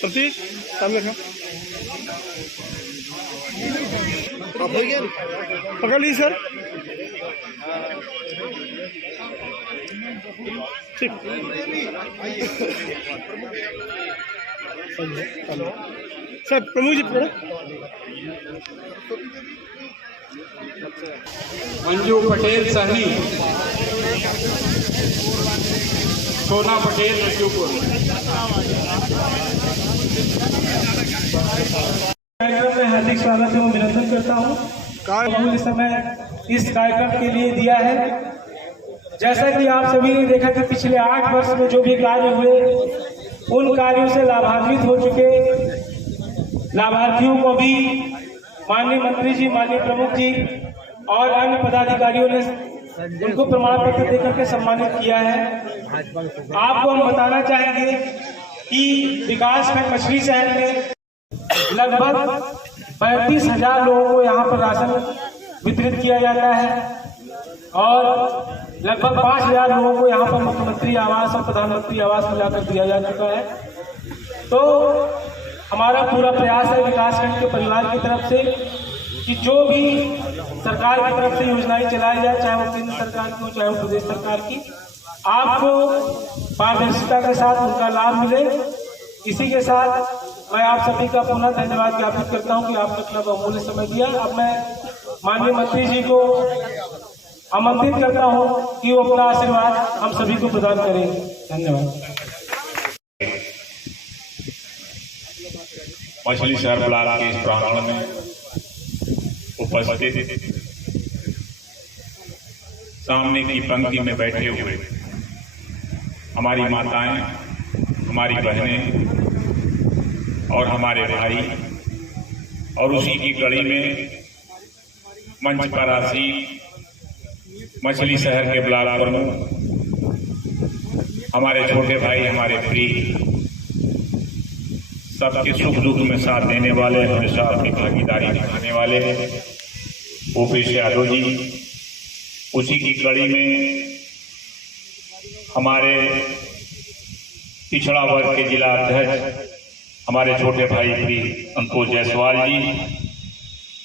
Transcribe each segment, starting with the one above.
प्रतीक सामने खा पकड़ ली सर। ठीक सर प्रमुख जी थोड़ा मंजू पटेल सहनी, सोना पटेल लड्डूपुर। कार्यक्रम में हार्दिक स्वागत एवं अभिनंदन करता हूँ। बहुत समय इस कार्यक्रम के लिए दिया है। जैसा कि आप सभी ने देखा कि पिछले 8 वर्ष में जो भी कार्य हुए उन कार्यों से लाभान्वित हो चुके लाभार्थियों को भी माननीय मंत्री जी, माननीय प्रमुख जी और अन्य पदाधिकारियों ने उनको प्रमाण पत्र देकर के सम्मानित किया है। आपको हम बताना चाहेंगे कि विकासखंड मछली शहर में लगभग 35,000 लोगों को यहाँ पर राशन वितरित किया जाता है और लगभग 5,000 लोगों को यहाँ पर मुख्यमंत्री आवास और प्रधानमंत्री आवास मिलाकर दिया जा चुका है। तो हमारा पूरा प्रयास है विकासखंड के परिवार की तरफ से कि जो भी सरकार की तरफ से योजनाएं चलाई जाए, चाहे वो केंद्र सरकार की हो चाहे वो प्रदेश सरकार की, आपको पारदर्शिता के साथ उनका लाभ मिले। इसी के साथ मैं आप सभी का पुनः धन्यवाद ज्ञापित करता हूं कि आपने अपना बहुमूल्य समय दिया। अब मैं माननीय मंत्री जी को आमंत्रित करता हूं कि वो अपना आशीर्वाद हम सभी को प्रदान करें। धन्यवाद। मछली शहर ब्लॉक के इस प्रांगण में उपस्थित सामने की पंक्ति में बैठे हुए हमारी माताएं, हमारी बहनें और हमारे भाई, और उसी की कड़ी में मंच पर आसीन मछली शहर के ब्लॉक प्रमुख, हमारे छोटे भाई, हमारे प्रिय, सबके सुख दुख में साथ देने वाले, हमेशा अपनी भागीदारी निभाने वाले भूपेश यादव जी, उसी की कड़ी में हमारे पिछड़ा वर्ग के जिला अध्यक्ष हमारे छोटे भाई भी संतोष जायसवाल जी,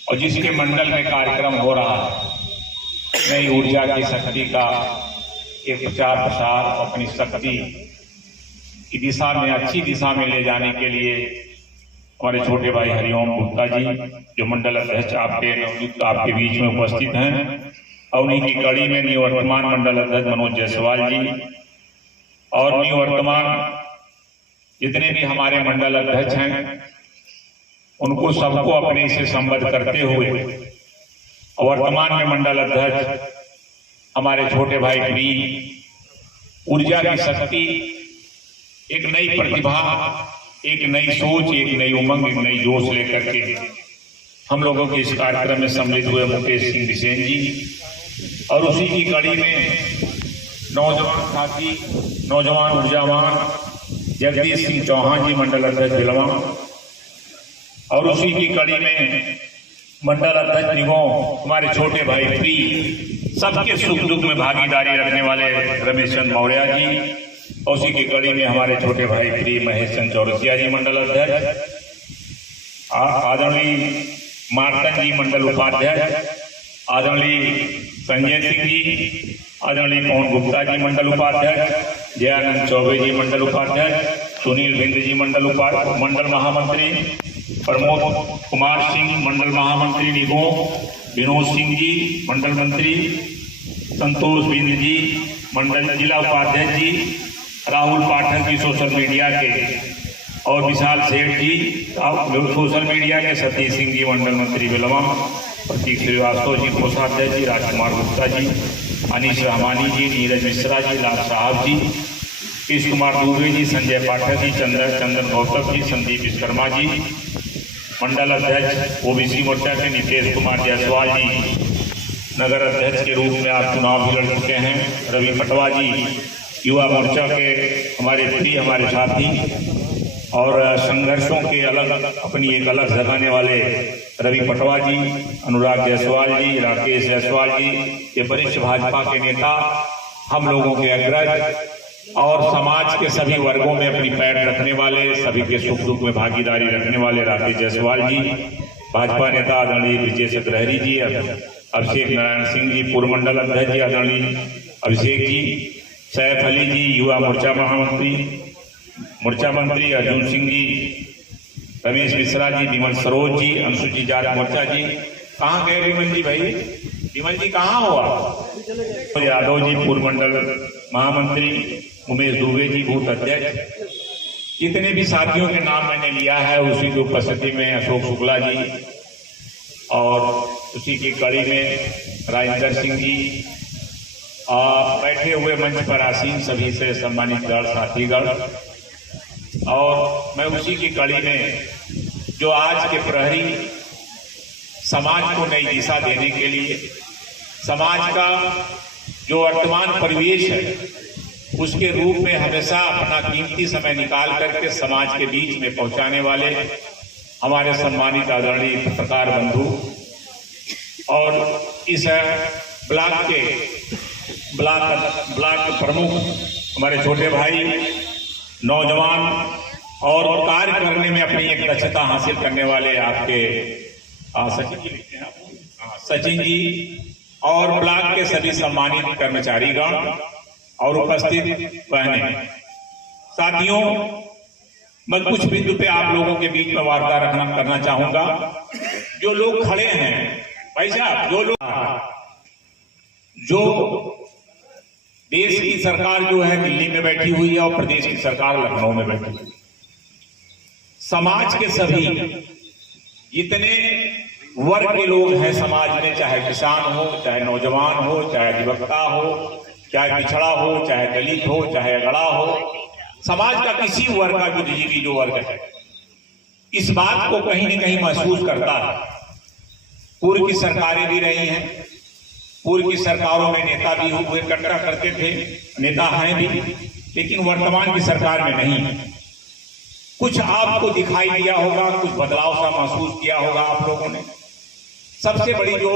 और जिसके मंडल में कार्यक्रम हो रहा है नई ऊर्जा की शक्ति का एक प्रचार प्रसार, अपनी शक्ति की दिशा में, अच्छी दिशा में ले जाने के लिए हमारे छोटे भाई हरिओम गुप्ता जी जो मंडल अध्यक्ष आपके बीच में उपस्थित हैं, और उन्हीं की कड़ी में निवर्तमान मंडल अध्यक्ष मनोज जायसवाल जी और निवर्तमान जितने भी हमारे मंडल अध्यक्ष हैं, उनको सबको अपने से संबद्ध करते हुए वर्तमान में मंडल अध्यक्ष हमारे छोटे भाई भी ऊर्जा की शक्ति, एक नई प्रतिभा, एक नई सोच, एक नई उमंग, एक नई जोश लेकर के हम लोगों के इस कार्यक्रम में सम्मिलित हुए मुकेश सिंह बिसेन जी, और उसी की कड़ी में नौजवान साथी, नौजवान ऊर्जावान जगदीश सिंह चौहान जी मंडल अध्यक्ष बिलवा, और उसी की कड़ी में मंडल अध्यक्ष निगम हमारे छोटे भाई प्री, सबके सुख दुख में भागीदारी रखने वाले रमेश चंद्र मौर्य जी, और उसी की कड़ी में हमारे छोटे भाई प्री महेश चंद्र चौरसिया जी मंडल अध्यक्ष, आदरणीय मार्तन जी मंडल उपाध्यक्ष, आदरणीय संजय सिंह जी, आदरणीय पवन गुप्ता जी मंडल उपाध्यक्ष, जयानंद चौबे जी मंडल उपाध्यक्ष, सुनील बिंद जी मंडल महामंत्री, प्रमोद कुमार सिंह मंडल महामंत्री निगम, विनोद सिंह जी मंडल मंत्री, संतोष बिंद जी मंडल जिला उपाध्यक्ष जी, राहुल पाठक जी सोशल मीडिया के, और विशाल सेठ जी सोशल मीडिया के, सतीश सिंह जी मंडल मंत्री बिलवा, प्रतीक श्रीवास्तव जी कोषाध्यक्ष जी, राजकुमार गुप्ता जी, अनीश रहमानी जी, नीरज मिश्रा जी, लाल साहब जी, कृष्ण कुमार दुबे जी, संजय पाठक जी, चंदन गौतम जी, संदीप विश्वकर्मा जी, मंडल अध्यक्ष ओबीसी मोर्चा के नीतीश कुमार जायसवाल जी, नगर अध्यक्ष के रूप में आप चुनाव भी लड़ चुके हैं, रवि पटवा जी, युवा मोर्चा के हमारे प्रिय, हमारे साथी और संघर्षों के अलग अपनी एक अलग जगाने वाले रवि पटवा जी, अनुराग जायसवाल जी, राकेश जायसवाल जी, ये वरिष्ठ भाजपा के नेता, हम लोगों के अग्रज, और समाज के सभी वर्गों में अपनी पैर रखने वाले, सभी के सुख दुख में भागीदारी रखने वाले राकेश जायसवाल जी, भाजपा नेता आदरणीय विजय सत्रहरी जी, अभिषेक नारायण सिंह जी, पूर्व मंडल अध्यक्ष जी आदरणीय अभिषेक जी, सैफ अली जी, युवा मोर्चा मंत्री अर्जुन सिंह जी, रमेश मिश्रा जी, विमल सरोज जी, अनुसूचित जाति मोर्चा जी। कहाँ गए विमल जी भाई? विमल जी कहाँ हुआ? यादव जी, पूर्व मंडल महामंत्री, उमेश दुबे जी, बूथ अध्यक्ष। जितने भी साथियों के नाम मैंने लिया है उसी की उपस्थिति में अशोक शुक्ला जी और उसी की कड़ी में राजेंद्र सिंह जी, बैठे हुए मंच पर आसीन सभी से सम्मानित गण साथीगण, और मैं उसी की कड़ी में जो आज के प्रहरी समाज को नई दिशा देने के लिए, समाज का जो वर्तमान परिवेश है उसके रूप में हमेशा अपना कीमती समय निकाल करके समाज के बीच में पहुंचाने वाले हमारे सम्मानित आदरणीय पत्रकार बंधु और इस ब्लॉक प्रमुख हमारे छोटे भाई, नौजवान और कार्य करने में अपनी एक दक्षता हासिल करने वाले आपके सचिन जी और ब्लॉक के सभी सम्मानित कर्मचारीगण और उपस्थित बहनें, साथियों, मैं कुछ बिंदु पे आप लोगों के बीच में वार्ता करना चाहूंगा। जो लोग खड़े हैं भाई साहब, जो देश की सरकार जो है दिल्ली में बैठी हुई है और प्रदेश की सरकार लखनऊ में बैठी हुई है, समाज के सभी जितने वर्ग के लोग हैं समाज में, चाहे किसान हो, चाहे नौजवान हो, चाहे अधिवक्ता हो, चाहे पिछड़ा हो, चाहे दलित हो, चाहे अगड़ा हो, समाज का किसी वर्ग का बुद्धिजीवी जो वर्ग है इस बात को कहीं न कहीं महसूस करता है। पूर्व की सरकारें भी रही हैं, पूर्व की सरकारों में नेता भी हुए करते थे, नेता हैं भी, लेकिन वर्तमान की सरकार में नहीं है। कुछ आपको दिखाई दिया होगा, कुछ बदलाव सा महसूस किया होगा आप लोगों ने। सबसे बड़ी जो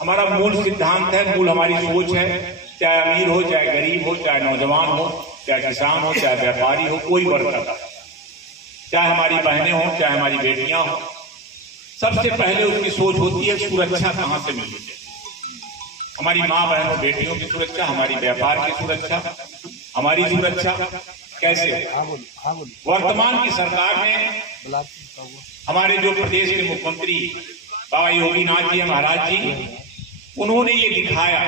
हमारा मूल सिद्धांत है, मूल हमारी सोच है, चाहे अमीर हो, चाहे गरीब हो, चाहे नौजवान हो, चाहे किसान हो, चाहे व्यापारी हो, कोई वर्ग का, चाहे हमारी बहनें हो, चाहे हमारी बेटियां हो, सबसे पहले उसकी सोच होती है सुरक्षा कहां से मिलती है। हमारी माँ बहनों बेटियों की सुरक्षा, हमारी व्यापार की सुरक्षा, हमारी सुरक्षा कैसे? वर्तमान की सरकार ने, हमारे जो प्रदेश के मुख्यमंत्री बाबा योगीनाथ जी महाराज जी, उन्होंने ये दिखाया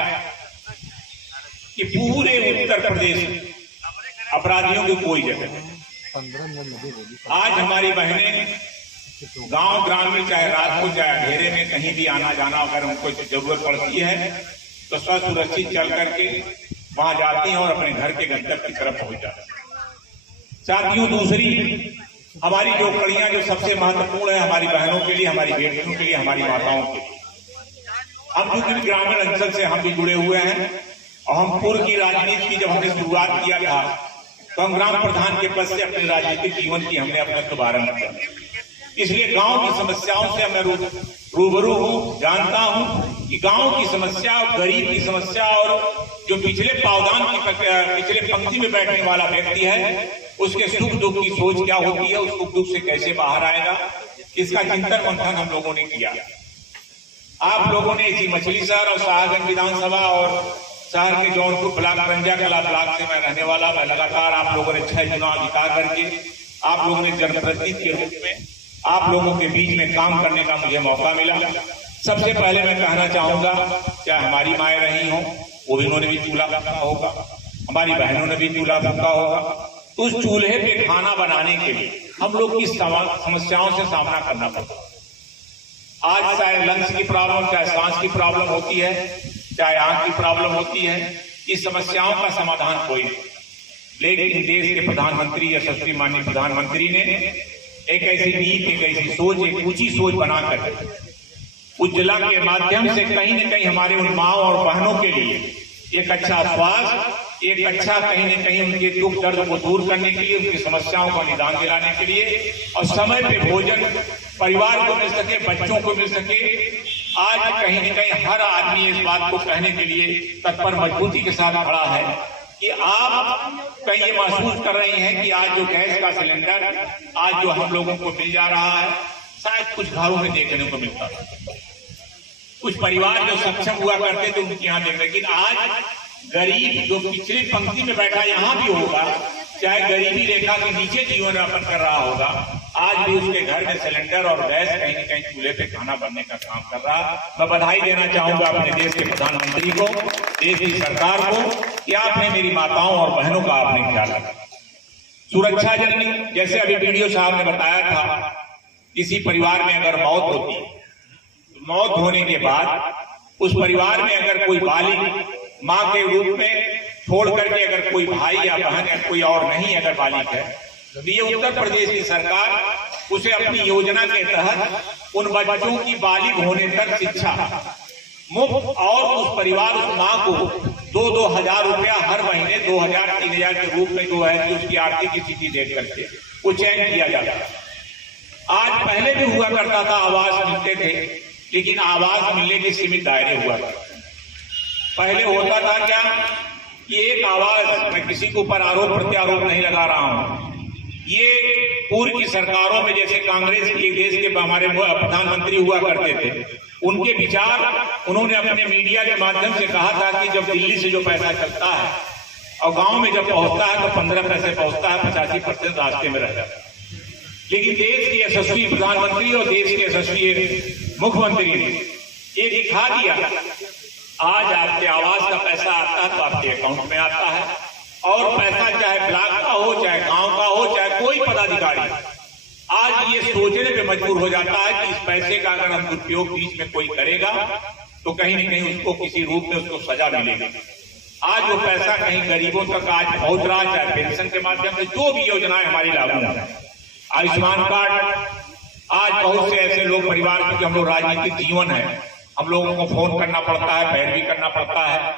कि पूरे उत्तर प्रदेश अपराधियों की कोई जगह नहीं। आज हमारी बहनें गांव ग्रामीण, चाहे रात को चाहे अंधेरे में कहीं भी आना जाना अगर उनको जरूरत पड़ती है तो सुरक्षित चल करके वहां जाती हैं और अपने घर के गंतव्य की तरफ पहुंच जाती हैं। साथियों, दूसरी हमारी जो कड़ियां जो सबसे महत्वपूर्ण है हमारी बहनों के लिए, हमारी बेटियों के लिए, हमारी माताओं के लिए, हम जो ग्रामीण अंचल से हम भी जुड़े हुए हैं और हम पूर्व की राजनीति की जब हमने शुरुआत किया था तो हम ग्राम प्रधान के पद से अपने राजनीतिक जीवन की हमने अपना शुभारंभ किया। इसलिए गांव की समस्याओं से मैं रूबरू हूं, जानता हूं कि गांव की समस्या, गरीब की समस्या और जो पिछले पावदान की पिछले पंक्ति में बैठने वाला व्यक्ति है उसके सुख दुख की सोच क्या होती है, उस सुख दुख से कैसे बाहर आएगा, इसका चिंतन मंथन हम लोगों ने किया। आप लोगों ने इसी मछली शहर और शाहगंज विधानसभा और शहर के जौनपुर ब्लॉक, रंजा कला ब्लॉक से मैं रहने वाला, मैं लगातार आप लोगों ने 6 चुनाव जिता करके आप लोगों ने जनप्रतिनिधि के रूप में आप लोगों के बीच में काम करने का मुझे मौका मिला। सबसे पहले मैं कहना चाहूंगा, चाहे हमारी माएँ रही हों, वो भी उन्होंने भी चूल्हा फूका होगा, हमारी बहनों ने भी चूल्हा फूका होगा, तो उस चूल्हे पे खाना बनाने के लिए हम लोग की समस्याओं से सामना करना पड़ता। आज चाहे लंग्स की प्रॉब्लम, चाहे सांस की प्रॉब्लम होती है, चाहे आंख की प्रॉब्लम होती है, इस समस्याओं का समाधान कोई नहीं, लेकिन देश के प्रधानमंत्री, यशस्वी माननीय प्रधानमंत्री ने एक ऐसी नीति, एक ऐसी सोच, एक ऊंची सोच बनाकर उज्ज्वला के माध्यम से कहीं न कहीं हमारे उन माओ और बहनों के लिए एक अच्छा स्वास्थ्य, एक अच्छा कहीं न कहीं उनके दुख दर्द को दूर करने के लिए, उनकी समस्याओं का निदान दिलाने के लिए और समय पे भोजन परिवार को मिल सके, बच्चों को मिल सके। आज कहीं न कहीं हर आदमी इस बात को कहने के लिए तत्पर मजबूती के साथ खड़ा है कि आप कहीं ये महसूस कर रहे हैं कि आज जो गैस का सिलेंडर आज जो हम लोगों को मिल जा रहा है, शायद कुछ घरों में देखने को मिलता था, कुछ परिवार जो सक्षम हुआ करते थे उनके यहाँ देख, लेकिन आज गरीब जो पिछली पंक्ति में बैठा यहाँ भी होगा, चाहे गरीबी रेखा के नीचे जीवन यापन कर रहा होगा, आज भी उसके घर में सिलेंडर और गैस कहीं न कहीं चूल्हे पे खाना बनने का काम कर रहा। मैं बधाई देना चाहूंगा अपने देश के प्रधानमंत्री को, देश की सरकार को, कि आपने मेरी माताओं और बहनों का आपने ख्याल रखा। सुरक्षा जननी, जैसे अभी वीडियो साहब ने बताया था, किसी परिवार में अगर मौत होती है, मौत होने के बाद उस परिवार में अगर कोई बालिग मां के रूप में छोड़ करके अगर कोई भाई या बहन या कोई और नहीं अगर बालिग है, तो ये उत्तर प्रदेश की सरकार उसे अपनी योजना के तहत उन बच्चों की बालिग होने तक शिक्षा मुफ्त, और उस परिवार उस मां को 2-2 हजार रुपया हर महीने 2000-3000 के रूप में जो है उसकी आर्थिक स्थिति देख करके वो चयन किया जाता है। आज पहले भी हुआ करता था, आवास मिलते थे, लेकिन आवास मिलने के सीमित दायरे हुआ करते। पहले होता था क्या कि एक आवास, मैं किसी के ऊपर आरोप प्रत्यारोप नहीं लगा रहा हूं, ये पूर्व की सरकारों में जैसे कांग्रेस की देश के हमारे प्रधानमंत्री हुआ करते थे, उनके विचार उन्होंने अपने मीडिया के माध्यम से कहा था कि जब दिल्ली से जो पैसा चलता है और गांव में जब पहुंचता है तो 15 पैसे पहुंचता है, 85% रास्ते में रह जाता है। लेकिन देश के यशस्वी प्रधानमंत्री और देश के यशस्वी मुख्यमंत्री ने ये दिखा दिया, आज आपके आवास का पैसा आता है तो आपके अकाउंट में आता है, और पैसा चाहे ब्लॉक का हो, चाहे गांव का हो, चाहे कोई पदाधिकारी, आज ये सोचने पे मजबूर हो जाता है कि इस पैसे का अगर हम दुरुपयोग बीच में कोई करेगा तो कहीं न कहीं उसको किसी रूप में उसको सजा मिलेगी। आज वो पैसा कहीं गरीबों तक आज पहुंच रहा है, चाहे पेंशन के माध्यम से जो भी योजनाएं हमारी लागू है, आयुष्मान कार्ड, आज बहुत से ऐसे लोग परिवार के, हम लोग राजनीतिक जीवन है, हम लोगों को फोन करना पड़ता है, पैरवी करना पड़ता है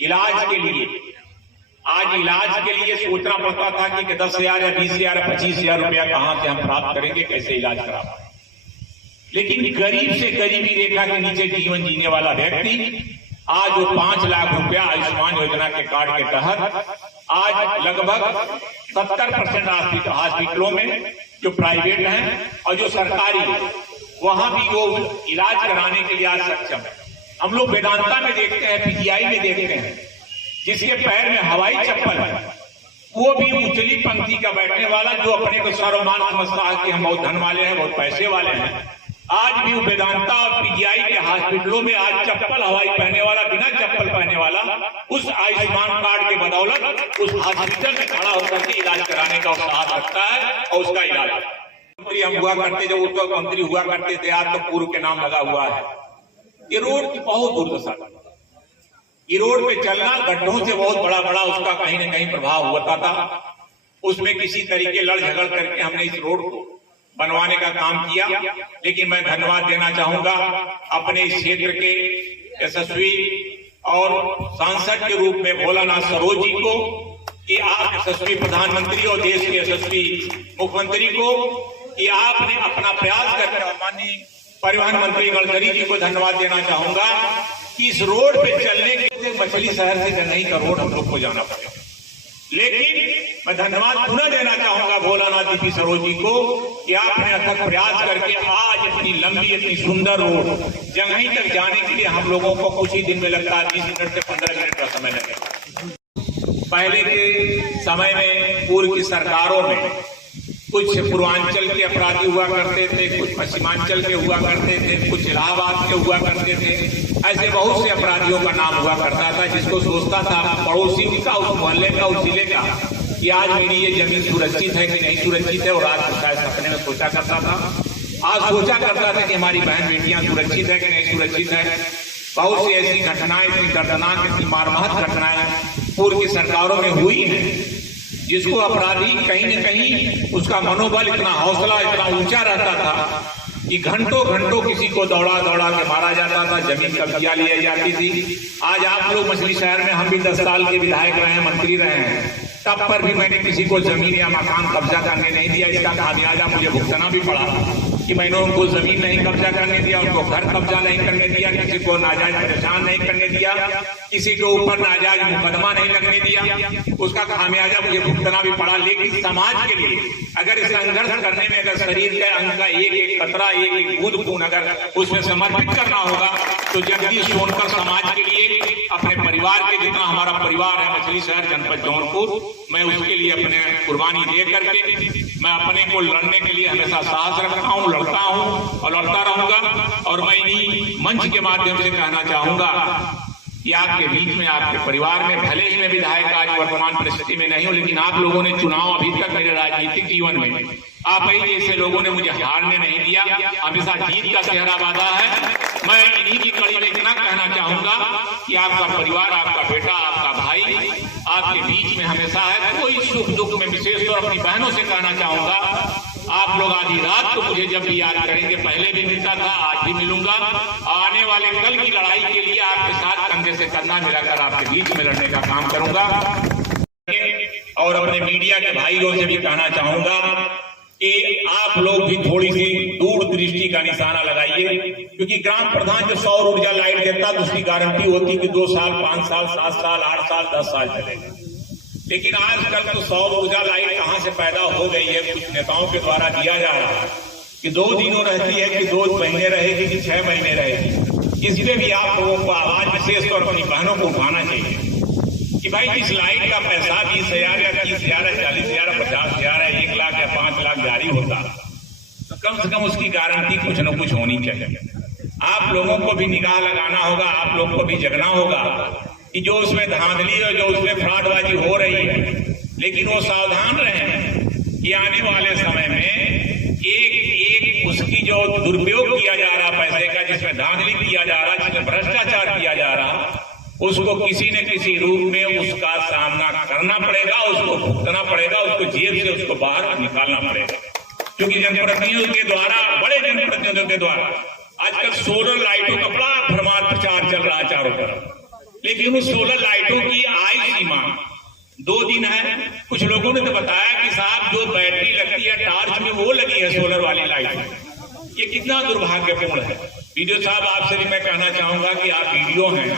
इलाज के लिए। आज इलाज के लिए सोचना पड़ता था कि 10,000 या 20,000 या 25,000 रुपया कहां से हम प्राप्त करेंगे, कैसे इलाज करा पाए। लेकिन गरीब से गरीबी रेखा के नीचे जीवन जीने वाला व्यक्ति आज वो 5 लाख रुपया आयुष्मान योजना के कार्ड के तहत आज लगभग 70% हॉस्पिटलों में जो प्राइवेट हैं और जो सरकारी वहां भी वो इलाज कराने के लिए आज सक्षम है। हम लोग वेदांता में देखते हैं, पीजीआई में देखते हैं, जिसके पैर में हवाई चप्पल है, वो भी उचली पंक्ति का बैठने वाला जो अपने को सर्वमान समझता है कि हम बहुत धन वाले हैं, बहुत पैसे वाले हैं, आज भी वेदांता और पीजीआई के हॉस्पिटलों में आज चप्पल हवाई पहने वाला, बिना चप्पल पहने वाला, उस आयुष्मान कार्ड के बदौलत उस हॉस्पिटल में खड़ा होकर के इलाज कराने का उत्साह रखता है और उसका इलाज। मंत्री हम हुआ करते, जब उद्योग मंत्री हुआ करते थे, आज तो पूर्व के नाम लगा हुआ है। ये रोड की बहुत दुर्दशा, ये रोड पे चलना गड्ढों से बहुत बड़ा बड़ा उसका कहीं न कहीं प्रभाव होता था। उसमें किसी तरीके लड़ झगड़ करके हमने इस रोड को बनवाने का काम किया। लेकिन मैं धन्यवाद देना चाहूंगा अपने इस क्षेत्र के यशस्वी और सांसद के रूप में भोलानाथ सरोज जी को, कि आप यशस्वी प्रधानमंत्री और देश के यशस्वी मुख्यमंत्री को, कि आपने अपना प्रयास करके, और माननीय परिवहन मंत्री गडकरी जी को धन्यवाद देना चाहूंगा कि इस रोड पे चलने के लिए मछली शहर से गन्नई का रोड हम लोग को जाना पड़ेगा। लेकिन मैं धन्यवाद पुनः देना चाहूंगा भोलानाथ जी सरोज जी को कि आपने अथक प्रयास करके आज इतनी लंबी, इतनी सुंदर रोड जंघई तक जाने के लिए हम लोगों को कुछ ही दिन में लगता है, 20 मिनट से 15 मिनट का समय लगेगा। पहले के समय में पूर्व की सरकारों में कुछ पूर्वांचल के अपराधी हुआ करते थे, कुछ पश्चिमांचल के हुआ करते थे, कुछ इलाहाबाद के हुआ करते थे। ऐसे बहुत से अपराधियों का नाम हुआ करता था, जिसको सोचता था पड़ोसी का, उस मोहल्ले का, उस जिले का, कि आज मेरी ये जमीन सुरक्षित है कि नहीं सुरक्षित है, और आज शायद सपने में सोचा करता था। आज सोचा करता था कि हमारी बहन बेटियां सुरक्षित है कि नहीं सुरक्षित है। बहुत सी ऐसी घटनाएं, इतनी दर्दनाक, इतनी मारमाहत घटनाएं पूर्व की सरकारों में हुई है, जिसको अपराधी कहीं न कहीं उसका मनोबल, इतना हौसला इतना ऊंचा रहता था कि घंटों घंटों किसी को दौड़ा दौड़ा के मारा जाता था, जमीन कब्जा ली जाती थी। आज आप लोग मछली शहर में, हम भी 10 साल के विधायक रहे हैं, मंत्री रहे हैं, तब पर भी मैंने किसी को जमीन या मकान कब्जा करने नहीं दिया। इसका खामियाजा मुझे भुगतना भी पड़ा। कि मैंने उनको जमीन नहीं कब्जा करने दिया, उनको घर कब्जा नहीं करने दिया, किसी को नाजायज परेशान नहीं करने दिया, किसी के ऊपर नाजायज मुकदमा नहीं लगने दिया। उसका खामियाजा मुझे भुगतना भी पड़ा। लेकिन समाज के लिए अगर इस संघर्ष करने में अगर शरीर के अंग का एक एक कतरा, एक एक बूंद खून अगर उसमें समर्पित करना होगा तो जगदीश सोनकर समाज के लिए, अपने परिवार के, जितना हमारा परिवार है मछली शहर जनपद जौनपुर, मैं उसके लिए अपने कुर्बानी दे करके मैं अपने को लड़ने के लिए हमेशा साहस रखता हूँ, लड़ता हूँ और लड़ता रहूंगा। और मैं इन्हीं मंच के माध्यम से कहना चाहूंगा कि आपके बीच में, आपके परिवार में, भले ही मैं विधायक आज वर्तमान परिस्थिति में नहीं हूं, लेकिन आप लोगों ने चुनाव अभी तक मेरे राजनीतिक जीवन में आप ही जैसे लोगों ने मुझे हारने नहीं दिया, हमेशा जीत का चेहरा बांधा है। मैं इन्हीं की कड़ी में इतना कहना चाहूंगा कि आपका परिवार, आपका बेटा, आपका भाई आपके बीच में हमेशा है। कोई सुख दुख में विशेष तौर अपनी बहनों से कहना चाहूंगा, आप लोग आधी रात को मुझे जब भी याद करेंगे, पहले भी मिलता था, आज भी मिलूंगा। आने वाले कल की लड़ाई के लिए आपके साथ कंधे से कंधा मिलाकर आपके बीच में लड़ने का काम करूंगा। और अपने मीडिया के भाइयों से भी कहना चाहूंगा कि आप लोग भी थोड़ी सी दूरदृष्टि का निशाना लगाइए, क्योंकि ग्राम प्रधान जो सौर ऊर्जा लाइट देता है उसकी गारंटी होती कि 2 साल, 5 साल, 7 साल, 8 साल, 10 साल चलेगा। लेकिन आजकल तो सौर ऊर्जा लाइट कहां से पैदा हो गई है, कुछ नेताओं के द्वारा दिया जा रहा है कि 2 दिनों रहती है, कि 2 महीने रहेगी, कि 6 महीने रहेगी। इसमें भी आप लोगों को आवाज विशेष तौर अपनी बहनों को उठाना चाहिए कि भाई इस लाइट का पैसा 20,000 या 30,000 या 40,000 या 50,000 या 1 लाख या 5 लाख जारी होता, तो कम से कम उसकी गारंटी कुछ न कुछ होनी चाहिए। आप लोगों को भी निगाह लगाना होगा, आप लोग को भी जगना होगा कि जो उसमें धांधली और जो उसमें फ्रॉडबाजी हो रही है, लेकिन वो सावधान रहें कि आने वाले समय में एक उसकी जो दुरुपयोग किया जा रहा पैसे का, जिसमें धांधली किया जा रहा, जिसमें भ्रष्टाचार किया जा रहा, उसको किसी न किसी रूप में उसका सामना करना पड़ेगा, उसको भुगतना पड़ेगा, उसको जेब से उसको बाहर निकालना पड़ेगा। क्योंकि जनप्रतिनिधियों के द्वारा, बड़े जनप्रतिनिधियों के द्वारा आजकल सोलर लाइटों का बड़ा भरमार प्रचार चल रहा है चारों तरफ, लेकिन उस सोलर लाइटों की आयु सीमा 2 दिन है। कुछ लोगों ने तो बताया कि साहब जो बैटरी लगती है टार्च में वो लगी है सोलर वाली लाइट। ये कितना दुर्भाग्यपूर्ण है। वीडियो साहब आपसे भी मैं कहना चाहूंगा कि आप वीडियो हैं,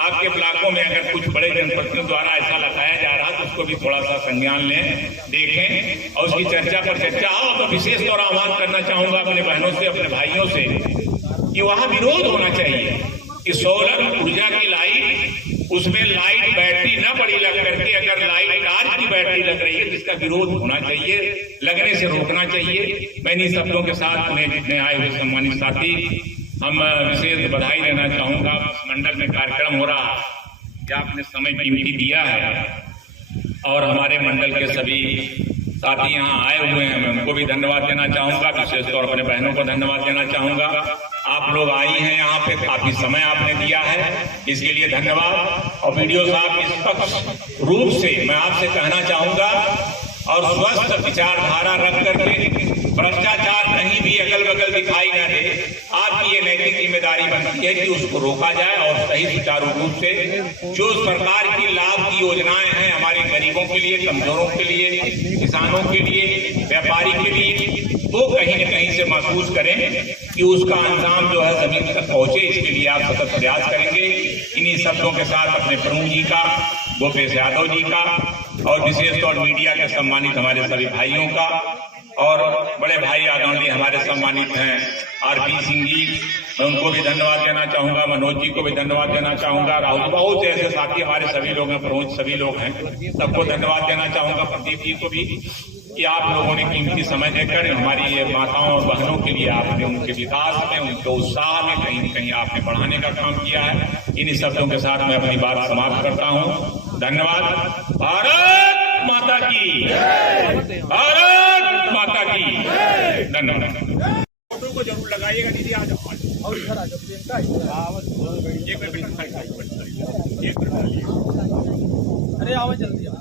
आपके ब्लॉकों में अगर कुछ बड़े जनप्रतिनिधियों द्वारा ऐसा लगाया जा रहा तो उसको भी थोड़ा सा संज्ञान लें, देखें और उसकी चर्चा पर चर्चा हो। तो विशेष तौर आह्वान करना चाहूंगा अपने बहनों से, अपने भाइयों से कि वहां विरोध होना चाहिए कि सोलर ऊर्जा की लाइट, उसमें लाइट बैटरी न बड़ी लग करके अगर लाइट टार्च की बैटरी लग रही है जिसका विरोध होना चाहिए, लगने से रोकना चाहिए। मैं इन शब्दों के साथ उन्हें जितने आए हुए सम्मानित साथी, हम विशेष बधाई देना चाहूंगा। मंडल में कार्यक्रम हो रहा है कि आपने समय कीमती दिया है और हमारे मंडल के सभी साथी यहाँ आए हुए हैं, मैं उनको भी धन्यवाद देना चाहूंगा। विशेष तौर पर अपने बहनों को धन्यवाद देना चाहूंगा। आप लोग आई हैं यहाँ पे, काफी समय आपने दिया है, इसके लिए धन्यवाद। और वीडियो साहब निष्पक्ष रूप से मैं आपसे कहना चाहूंगा और स्वस्थ विचारधारा रख करके भ्रष्टाचार कहीं भी अगल बगल दिखाई न दे, आपकी ये नैतिक जिम्मेदारी बनती है कि उसको रोका जाए और सही सुचारू रूप से जो सरकार की लाभ की योजनाएं हैं हमारे गरीबों के लिए, कमजोरों के लिए, किसानों के लिए, व्यापारी के लिए, वो कहीं न कहीं से महसूस करें कि उसका अंजाम जो है जमीन तक पहुंचे। इसके लिए आप सतत प्रयास करेंगे। इन्हीं शब्दों के साथ अपने प्रमुख जी का, गोपेश यादव जी का और विशेष तौर मीडिया के सम्मानित हमारे सभी भाइयों का और बड़े भाई आदरणीय हमारे सम्मानित हैं आरपी सिंह जी, मैं उनको भी धन्यवाद देना चाहूंगा। मनोज जी को भी धन्यवाद देना चाहूंगा। राहुल, बहुत से ऐसे साथी हमारे सभी लोग हैं, प्रमुख सभी लोग हैं, सबको धन्यवाद देना चाहूंगा। प्रदीप जी को भी कि आप लोगों ने कीमती समय देकर हमारी ये माताओं और बहनों के लिए आपने उनके विकास में, उनके उत्साह में कहीं न कहीं आपने बढ़ाने का काम किया है। इन्हीं शब्दों के साथ मैं अपनी बात समाप्त करता हूँ। धन्यवाद। भारत माता की, भारत माता की। धन्यवाद। फोटो को जरूर लगाइएगा दीदी। आज अरे आओ जल्दी आओ।